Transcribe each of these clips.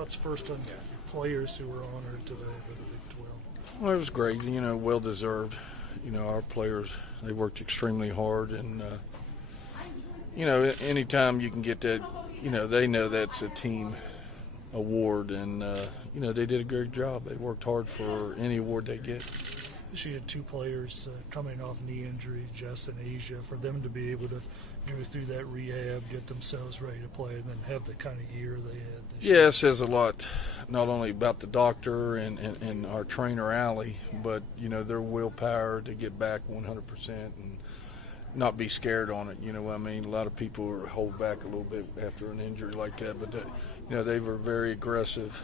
thoughts first on your players who were honored today by the Big 12? Well, it was great. Well deserved. Our players, they worked extremely hard, and anytime you can get that, they know that's a team award, and they did a great job. They worked hard for any award they get. She had two players coming off knee injury, Jess and Asia, for them to be able to go through that rehab, get themselves ready to play, and then have the kind of year they had this year. Yeah, it says a lot, not only about the doctor and our trainer, Allie, but, their willpower to get back 100% and not be scared on it. A lot of people hold back a little bit after an injury like that, but, they were very aggressive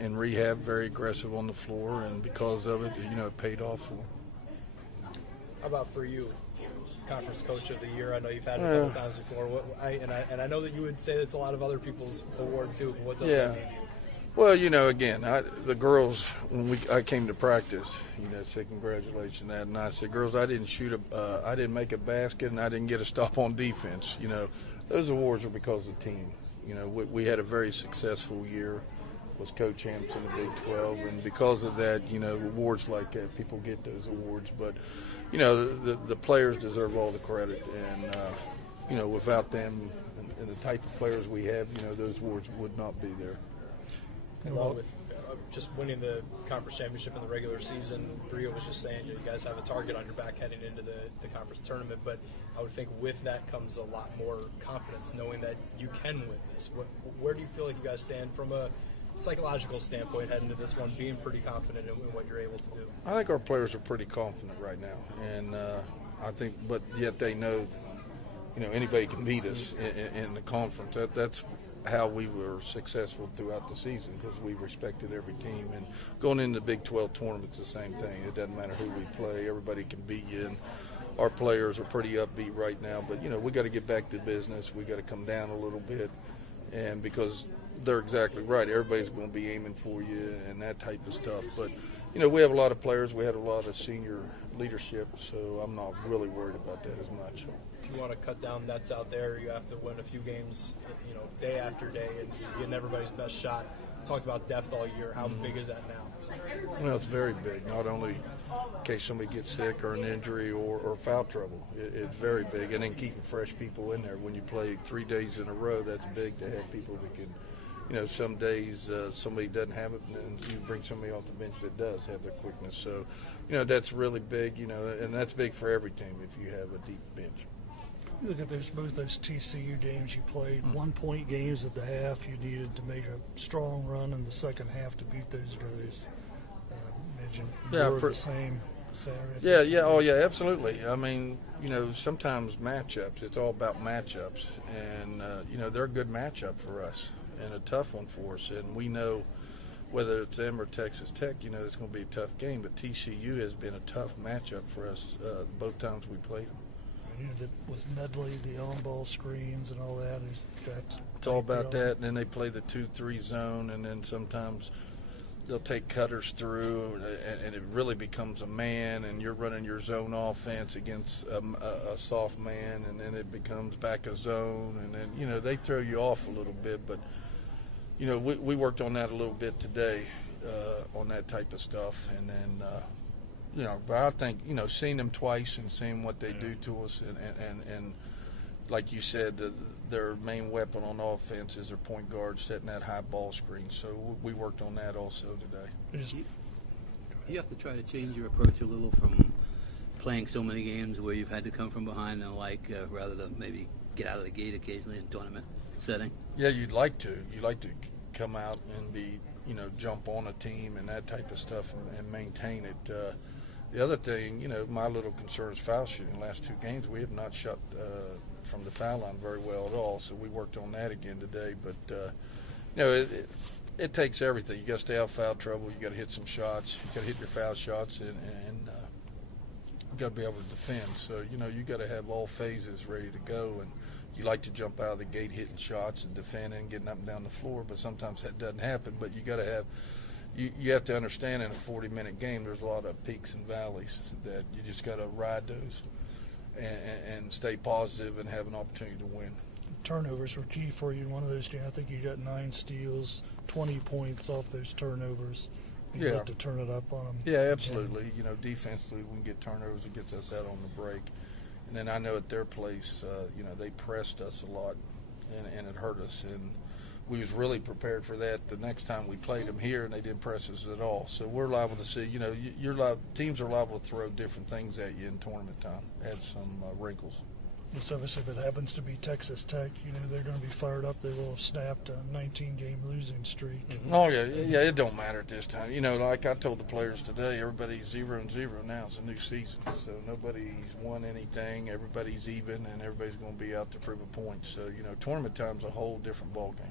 in rehab, very aggressive on the floor, and because of it, it paid off for them. How about for you, Conference Coach of the Year? I know you've had it a couple times before. I know that you would say it's a lot of other people's award too, but what does that mean to you? Well, again, the girls, when I came to practice, said congratulations on that, and I said, girls, I didn't make a basket, and I didn't get a stop on defense. Those awards are because of the team. We had a very successful year, was co-champs in the Big 12, and because of that, awards like that, people get those awards. But, the players deserve all the credit, and, without them and the type of players we have, those awards would not be there. Along with just winning the conference championship in the regular season, Bria was just saying you guys have a target on your back heading into the conference tournament, but I would think with that comes a lot more confidence, knowing that you can win this. Where do you feel like you guys stand from a psychological standpoint heading into this one, being pretty confident in what you're able to do? I think our players are pretty confident right now, and I think, but yet they know, anybody can beat us in the conference. That's how we were successful throughout the season, because we respected every team. And going into the Big 12 tournament's the same thing. It doesn't matter who we play. Everybody can beat you. And our players are pretty upbeat right now. But, we got to get back to business. We got to come down a little bit. And because they're exactly right. Everybody's going to be aiming for you and that type of stuff. But, we have a lot of players. We had a lot of senior leadership, so I'm not really worried about that as much. If you want to cut down nets out there, you have to win a few games, day after day, and getting everybody's best shot. Talked about depth all year. How big is that now? Well, it's very big, not only in case somebody gets sick or an injury or foul trouble. It's very big, and then keeping fresh people in there. When you play 3 days in a row, that's big to have people that can, some days somebody doesn't have it, and you bring somebody off the bench that does have the quickness. So, that's really big, and that's big for every team if you have a deep bench. You look at both those TCU games you played, 1-point games at the half. You needed to make a strong run in the second half to beat those guys. Imagine the same Saturday. Yeah, absolutely. Sometimes matchups, it's all about matchups. And, they're a good matchup for us and a tough one for us. And we know whether it's them or Texas Tech, it's going to be a tough game. But TCU has been a tough matchup for us both times we played them. With Medley, the on-ball screens and all that. It's all about that, and then they play the 2-3 zone, and then sometimes they'll take cutters through, and it really becomes a man, and you're running your zone offense against a soft man, and then it becomes back a zone, and then, they throw you off a little bit. But, we worked on that a little bit today on that type of stuff, and then but I think, seeing them twice and seeing what they do to us, and like you said, their main weapon on offense is their point guard setting that high ball screen. So we worked on that also today. Do you have to try to change your approach a little from playing so many games where you've had to come from behind and rather than maybe get out of the gate occasionally in tournament setting? Yeah, you'd like to. You'd like to come out and be, jump on a team and that type of stuff and maintain it. The other thing, my little concern is foul shooting. The last 2 games, we have not shot from the foul line very well at all, so we worked on that again today. But, it takes everything. You got to stay out of foul trouble. You got to hit some shots. You got to hit your foul shots, and you got to be able to defend. So, you got to have all phases ready to go, and you like to jump out of the gate hitting shots and defending and getting up and down the floor, but sometimes that doesn't happen. But you got to have you have to understand in a 40-minute game there's a lot of peaks and valleys that you just got to ride those and stay positive and have an opportunity to win. turnovers were key for you in one of those games. I think you got 9 steals, 20 points off those turnovers. You had to turn it up on them. Yeah, absolutely. You know, defensively, we can get turnovers. It gets us out on the break. And then I know at their place, you know, they pressed us a lot, and it hurt us. And we was really prepared for that the next time we played them here, and they didn't press us at all. So we're liable to see, you know, teams are liable to throw different things at you in tournament time, add some wrinkles. So obviously, if it happens to be Texas Tech, you know, they're going to be fired up. They will have snapped a 19-game losing streak. Oh, yeah, it don't matter at this time. You know, like I told the players today, everybody's 0-0 now. It's a new season, so nobody's won anything. Everybody's even, and everybody's going to be out to prove a point. So, you know, tournament time's a whole different ballgame.